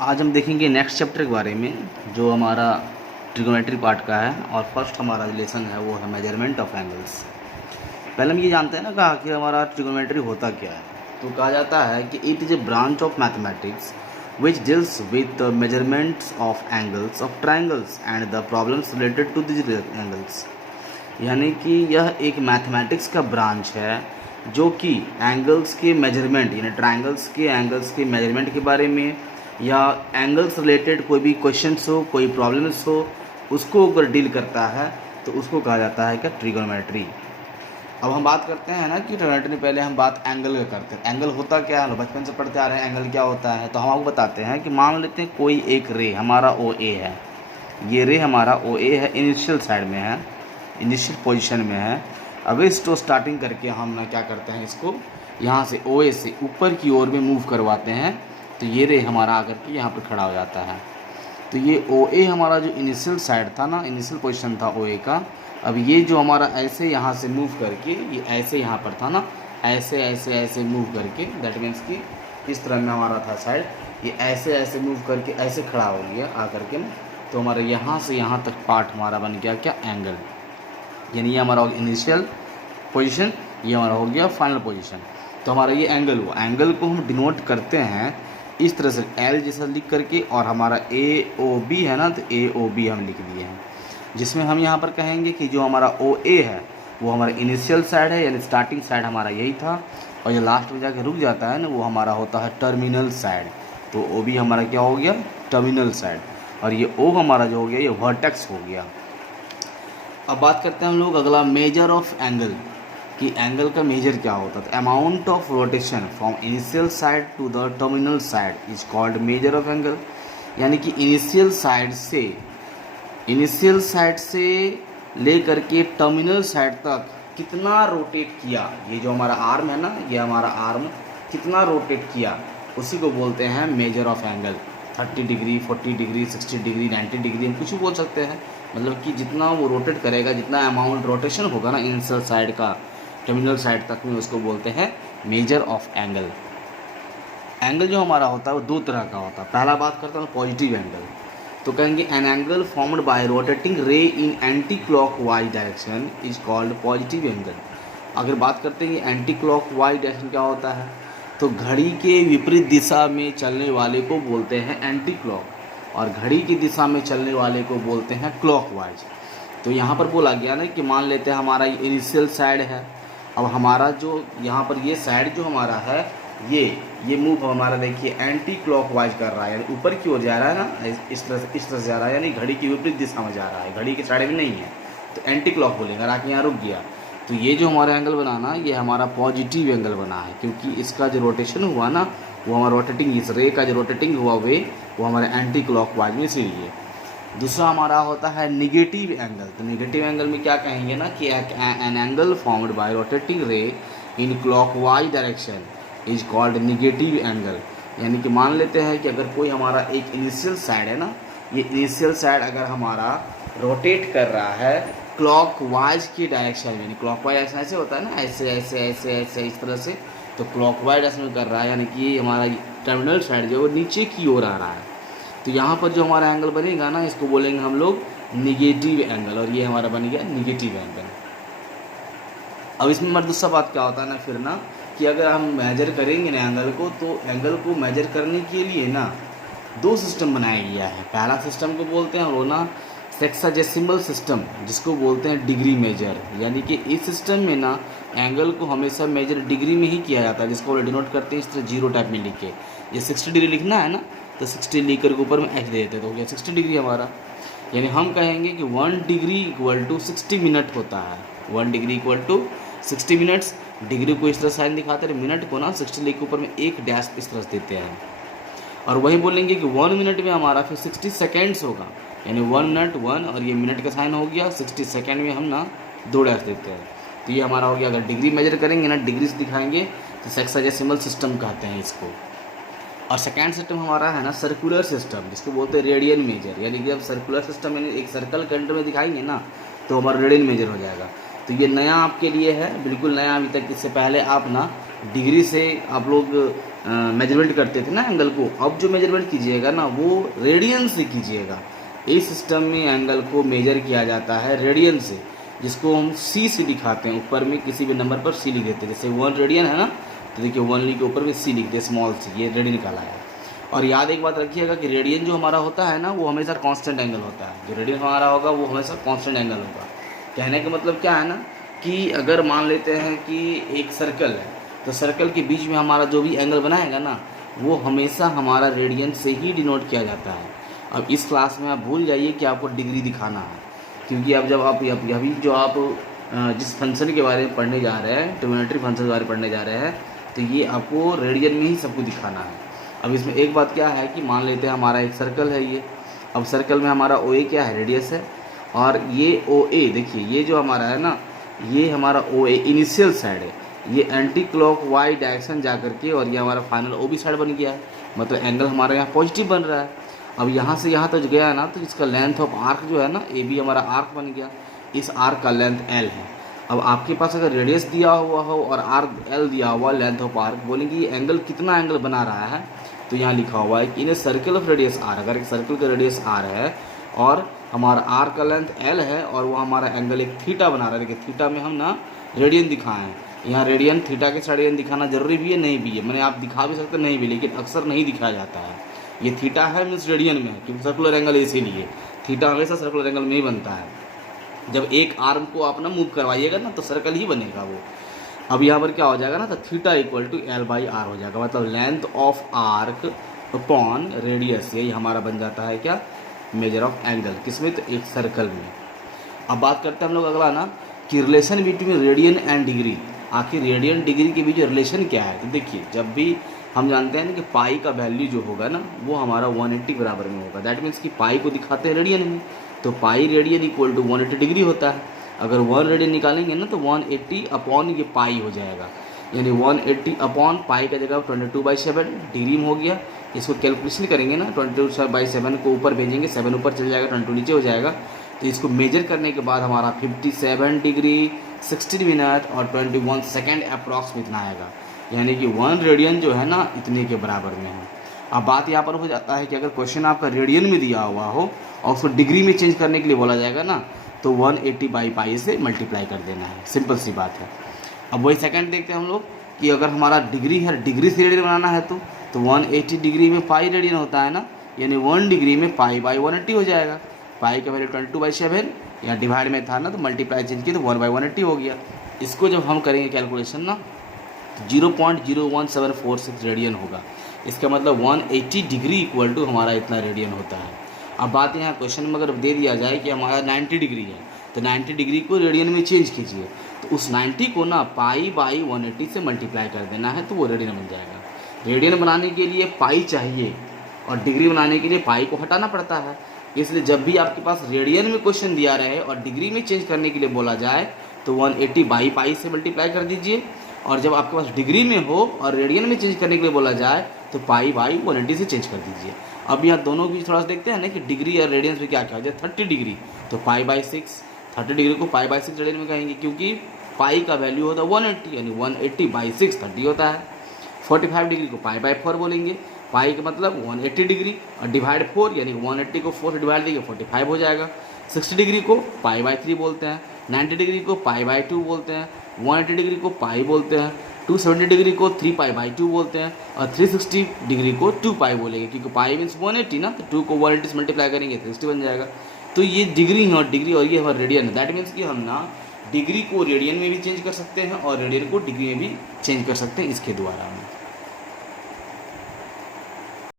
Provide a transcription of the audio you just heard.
आज हम देखेंगे नेक्स्ट चैप्टर के बारे में जो हमारा ट्रिगोनोमेट्री पार्ट का है। और फर्स्ट हमारा रिलेशन है वो है मेजरमेंट ऑफ एंगल्स। पहले हम ये जानते हैं ना कहा कि हमारा ट्रिगोनोमेट्री होता क्या है। तो कहा जाता है कि it is a branch of mathematics which deals with the measurements of angles of triangles and the problems related to this angles. यानी कि यह एक मैथमेटिक्स का ब्रांच है जो कि एंगल्स के मेजरमेंट यानी ट्राइंगल्स के एंगल्स के मेजरमेंट के बारे में या एंगल्स रिलेटेड कोई भी क्वेश्चंस हो, कोई प्रॉब्लम्स हो, उसको अगर डील करता है तो उसको कहा जाता है क्या, ट्रिगोनोमेट्री। अब हम बात करते हैं ना कि ट्रिगोनोमेट्री, पहले हम बात एंगल का करते हैं। एंगल होता क्या है, बचपन से पढ़ते आ रहे हैं एंगल क्या होता है। तो हम आपको बताते हैं कि मान लेते हैं कोई एक रे हमारा ओ ए है, ये रे हमारा ओ ए है, इनिशियल साइड में है, इनिशियल पोजीशन में है। अब इसको स्टार्टिंग करके हम ना क्या करते हैं, इसको यहाँ से ओ ए से ऊपर की ओर में मूव करवाते हैं। तो ये रे हमारा आकर के यहाँ पर खड़ा हो जाता है। तो ये ओ ए हमारा जो इनिशियल साइड था ना, इनिशियल पोजीशन था ओ ए का। अब ये जो हमारा ऐसे यहाँ से मूव करके, ये ऐसे यहाँ पर था ना, ऐसे ऐसे ऐसे मूव करके, दैट मीन्स कि इस तरह में हमारा था साइड, ये ऐसे ऐसे मूव करके ऐसे खड़ा हो गया आकर के। तो हमारा यहाँ से यहाँ तक पार्ट हमारा बन गया क्या, एंगल। यानी ये हमारा इनिशियल पोजीशन, ये हमारा हो गया फाइनल पोजीशन। तो हमारा ये एंगल हुआ। एंगल को हम डिनोट करते हैं इस तरह से एल जैसा लिख करके, और हमारा ए ओ बी है ना, तो ए ओ बी हम लिख दिए हैं, जिसमें हम यहाँ पर कहेंगे कि जो हमारा ओ ए है वो हमारा इनिशियल साइड है, यानी स्टार्टिंग साइड हमारा यही था, और जो लास्ट में जाके रुक जाता है ना वो हमारा होता है टर्मिनल साइड। तो ओ बी हमारा क्या हो गया, टर्मिनल साइड, और ये ओ हमारा जो हो गया ये वर्टेक्स हो गया। अब बात करते हैं हम लोग अगला, मेजर ऑफ एंगल, कि एंगल का मेजर क्या होता है। Amount of rotation from initial side to the terminal side is called measure of angle. यानी कि इनिशियल साइड से ले करके टर्मिनल साइड तक कितना रोटेट किया, ये जो हमारा आर्म है ना, ये हमारा आर्म कितना रोटेट किया, उसी को बोलते हैं major of angle. 30 degree, 40 degree, 60 degree, 90 degree, हम कुछ भी बोल सकते हैं। मतलब कि जितना वो रोटेट करेगा, जितना अमाउंट रोटेशन होगा ना इनिशियल साइड का टर्मिनल साइड तक में, उसको बोलते हैं मेजर ऑफ एंगल। एंगल जो हमारा होता है वो दो तरह का होता है। पहला बात करता हूँ पॉजिटिव एंगल। तो कहेंगे an angle formed by rotating ray in anticlockwise direction is called positive angle. अगर बात करते हैं कि एंटी क्लॉकवाइज डायरेक्शन क्या होता है, तो घड़ी के विपरीत दिशा में चलने वाले को बोलते हैं एंटी क्लॉक, और घड़ी की दिशा में चलने वाले को बोलते हैं क्लॉकवाइज। तो यहाँ पर बोला गया ना कि मान लेते हैं हमारा ये इनिशियल साइड है। अब हमारा जो यहाँ पर ये साइड जो हमारा है, ये मूव हमारा देखिए एंटी क्लॉकवाइज कर रहा है, यानी ऊपर की ओर जा रहा है ना, इस तरह से जा रहा है, यानी घड़ी की विपरीत दिशा में जा रहा है, घड़ी के साइड में नहीं है, तो एंटी क्लॉक बोलेंगे। आके यहाँ रुक गया, तो ये जो हमारा एंगल बना ना, ये हमारा पॉजिटिव एंगल बना है, क्योंकि इसका जो रोटेशन हुआ ना, वो हमारा रोटेटिंग, इस रे का जो रोटेटिंग हुआ वो हमारे एंटी क्लॉकवाइज में, इसीलिए। दूसरा हमारा होता है निगेटिव एंगल। तो निगेटिव एंगल में क्या कहेंगे ना कि an angle formed by rotating ray in clockwise direction is called negative angle. यानी कि मान लेते हैं कि अगर कोई हमारा एक इनिशियल साइड है ना, ये इनिशियल साइड अगर हमारा रोटेट कर रहा है क्लॉकवाइज की डायरेक्शन में, यानी क्लॉकवाइज डायरेक्शन ऐसे होता है ना, ऐसे ऐसे ऐसे ऐसे इस तरह से, तो क्लॉकवाइज डायरेक्शन में कर रहा है, यानी कि हमारा टर्मिनल साइड जो है वो नीचे की ओर आ रहा है। तो यहाँ पर जो हमारा एंगल बनेगा ना, इसको बोलेंगे हम लोग निगेटिव एंगल, और ये हमारा बन गया निगेटिव एंगल। अब इसमें हमारा दूसरा बात क्या होता है ना, फिर ना कि अगर हम मेजर करेंगे ना एंगल को, तो एंगल को मेजर करने के लिए ना दो सिस्टम बनाया गया है। पहला सिस्टम को बोलते हैं वो ना सेक्साजेसिमल सिस्टम, जिसको बोलते हैं डिग्री मेजर। यानी कि इस सिस्टम में ना एंगल को हमेशा मेजर डिग्री में ही किया जाता है, जिसको डिनोट करते हैं इस तरह 0 टाइप में लिख के। ये 60 डिग्री लिखना है ना, तो 60 लिख कर के ऊपर में एच दे देते, तो हो गया 60 डिग्री हमारा। यानी हम कहेंगे कि 1 डिग्री इक्वल टू 60 मिनट होता है। 1 degree equal to 60 minutes. Degree को इस तरह साइन दिखाते हैं, मिनट को ना 60 लिख के ऊपर में एक डैश इस तरह से देते हैं। और वही बोलेंगे कि 1 मिनट में हमारा फिर 60 सेकेंड्स होगा, यानी 1 मिनट 1, और ये मिनट का साइन हो गया। 60 सेकेंड में हम ना 2 डैश देते हैं। तो ये हमारा हो गया। अगर डिग्री मेजर करेंगे ना, डिग्री से दिखाएंगे, तो सेक्साजेसिमल सिस्टम कहते हैं इसको। और सेकेंड सिस्टम हमारा है ना सर्कुलर सिस्टम, जिसको बोलते हैं रेडियन मेजर। यानी कि अब सर्कुलर सिस्टम यानी एक सर्कल के अंदर में दिखाएंगे ना, तो हमारा रेडियन मेजर हो जाएगा। तो ये नया आपके लिए है, बिल्कुल नया, अभी तक इससे पहले आप ना डिग्री से आप लोग मेजरमेंट करते थे ना एंगल को, अब जो मेजरमेंट कीजिएगा ना वो रेडियन से कीजिएगा। इस सिस्टम में एंगल को मेजर किया जाता है रेडियन से, जिसको हम सी से दिखाते हैं। ऊपर में किसी भी नंबर पर सी लिख देते हैं, जैसे 1 रेडियन है ना, तो देखिए 1 लिख के ऊपर में सी लिखते हैं, स्मॉल सी, ये रेडियन निकाला है। और याद एक बात रखिएगा कि रेडियन जो हमारा होता है ना वो हमेशा कांस्टेंट एंगल होता है। जो रेडियन हमारा होगा वो हमेशा कांस्टेंट एंगल होगा। कहने का मतलब क्या है ना कि अगर मान लेते हैं कि एक सर्कल है, तो सर्कल के बीच में हमारा जो भी एंगल बनाएगा ना वो हमेशा हमारा रेडियन से ही डिनोट किया जाता है। अब इस क्लास में आप भूल जाइए कि आपको डिग्री दिखाना है, क्योंकि अब जब आप अभी जो आप जिस फंक्शन के बारे में पढ़ने जा रहे हैं, ट्रिग्नोमेट्री फंक्शन के बारे में पढ़ने जा रहे हैं, तो ये आपको रेडियन में ही सबको दिखाना है। अब इसमें एक बात क्या है कि मान लेते हैं हमारा एक सर्कल है ये, अब सर्कल में हमारा ओ ए क्या है, रेडियस है, और ये ओ ए देखिए ये जो हमारा है ना, ये हमारा ओ ए इनिशियल साइड है, ये एंटी क्लॉक वाई डायरेक्शन जा करके और ये हमारा फाइनल ओ बी साइड बन गया है, मतलब एंगल हमारा यहाँ पॉजिटिव बन रहा है। अब यहाँ से यहाँ तक गया ना, तो इसका लेंथ ऑफ आर्क जो है ना, ए बी हमारा आर्क बन गया, इस आर्क का लेंथ एल है। अब आपके पास अगर रेडियस दिया हुआ हो और आर्क एल दिया हुआ, लेंथ ऑफ आर्क, बोलेंगे ये एंगल कितना एंगल बना रहा है, तो यहाँ लिखा हुआ है कि इन सर्कल ऑफ रेडियस आर, अगर एक सर्कल का रेडियस आर है और हमारा आर का लेंथ एल है और वो हमारा एंगल एक थीटा बना रहा है। देखिए थीटा में हम ना रेडियन दिखाए हैं, यहाँ रेडियन थीटा के साथ रेडियन दिखाना जरूरी भी है, नहीं भी है, मैंने आप दिखा भी सकते नहीं भी, लेकिन अक्सर नहीं दिखाया जाता है। ये थीटा है मीन्स रेडियन में है, क्योंकि सर्कुलर एंगल इसीलिए थीटा हमेशा सर्कुलर एंगल में ही बनता है। जब एक आर्म को आप ना मूव करवाइएगा ना तो सर्कल ही बनेगा वो। अब यहाँ पर क्या हो जाएगा ना, तो theta equal to L by R हो जाएगा, मतलब length of arc upon radius, यही हमारा बन जाता है क्या, मेजर ऑफ एंगल, किसमें, तो एक सर्कल में। अब बात करते हैं हम लोग अगला ना कि relation between radian and degree, आखिर रेडियन डिग्री के बीच रिलेशन क्या है। तो देखिए जब भी हम जानते हैं ना कि पाई का वैल्यू जो होगा ना वो हमारा 180 बराबर में होगा, दैट मीन्स कि पाई को दिखाते हैं रेडियन में, तो pi radian equal to 180 degree होता है। अगर 1 रेडियन निकालेंगे ना तो 180 अपॉन ये पाई हो जाएगा, यानी 180 अपॉन पाई का जगह 22/7 डिग्री में हो गया। इसको कैलकुलेशन करेंगे ना, 22/7 को ऊपर भेजेंगे, 7 ऊपर चल जाएगा, 22 नीचे हो जाएगा। तो इसको मेजर करने के बाद हमारा 57 डिग्री 16 मिनट और 21 सेकेंड अप्रॉक्स में इतना आएगा, यानी कि 1 रेडियन जो है ना इतने के बराबर में है। अब बात यहाँ पर हो जाता है कि अगर क्वेश्चन आपका रेडियन में दिया हुआ हो और उसको डिग्री में चेंज करने के लिए बोला जाएगा ना, तो 180 बाई पाई से मल्टीप्लाई कर देना है, सिंपल सी बात है। अब वही सेकंड देखते हैं हम लोग कि अगर हमारा डिग्री है, डिग्री से रेडियन बनाना है तो 180 डिग्री में पाई रेडियन होता है ना, यानी 1 डिग्री में पाई बाई 180 हो जाएगा। पाई का वैल्यू 22/7, या डिवाइड में था ना तो मल्टीप्लाई चेंज किया तो 1/180 हो गया। इसको जब हम करेंगे कैलकुलेशन ना 0.01746 रेडियन होगा, इसका मतलब 180 डिग्री इक्वल टू हमारा इतना रेडियन होता है। अब बात यहाँ क्वेश्चन में अगर दे दिया जाए कि हमारा 90 डिग्री है, तो 90 डिग्री को रेडियन में चेंज कीजिए, तो उस 90 को ना पाई बाई 180 से मल्टीप्लाई कर देना है, तो वो रेडियन बन जाएगा। रेडियन बनाने के लिए पाई चाहिए और डिग्री बनाने के लिए पाई को हटाना पड़ता है, इसलिए जब भी आपके पास रेडियन में क्वेश्चन दिया रहे और डिग्री में चेंज करने के लिए बोला जाए तो 180 बाई पाई से मल्टीप्लाई कर दीजिए, और जब आपके पास डिग्री में हो और रेडियन में चेंज करने के लिए बोला जाए तो पाई बाई 180 से चेंज कर दीजिए। अब यहाँ दोनों की थोड़ा सा देखते हैं ना कि डिग्री और रेडियंस में क्या क्या हो जाए। 30 डिग्री तो पाई बाई 6, 30 डिग्री को पाई बाई 6 रेडियन में कहेंगे, क्योंकि पाई का वैल्यू होता है 180, यानी 180 बाई 6 30 होता है। 45 डिग्री को पाई बाई 4 बोलेंगे, पाई का मतलब 180 डिग्री और डिवाइड 4, यानी 180 को 4 से डिवाइड देंगे 45 हो जाएगा। 60 डिग्री को पाई बाई 3 बोलते हैं, 90 डिग्री को पाई बाई 2 बोलते हैं, 180 डिग्री को पाई बोलते हैं, 270 डिग्री को 3 पाई बाई 2 बोलते हैं, और 360 डिग्री को 2 पाई बोलेंगे, क्योंकि पाई मीन्स 180 ना, तो 2 को 180 से मल्टीप्लाई करेंगे 360 बन जाएगा। तो ये डिग्री है और डिग्री, और ये हमारा रेडियन है, दैट मीन्स कि हम ना डिग्री को रेडियन में भी चेंज कर सकते हैं और रेडियन को डिग्री में भी चेंज कर सकते हैं इसके द्वारा।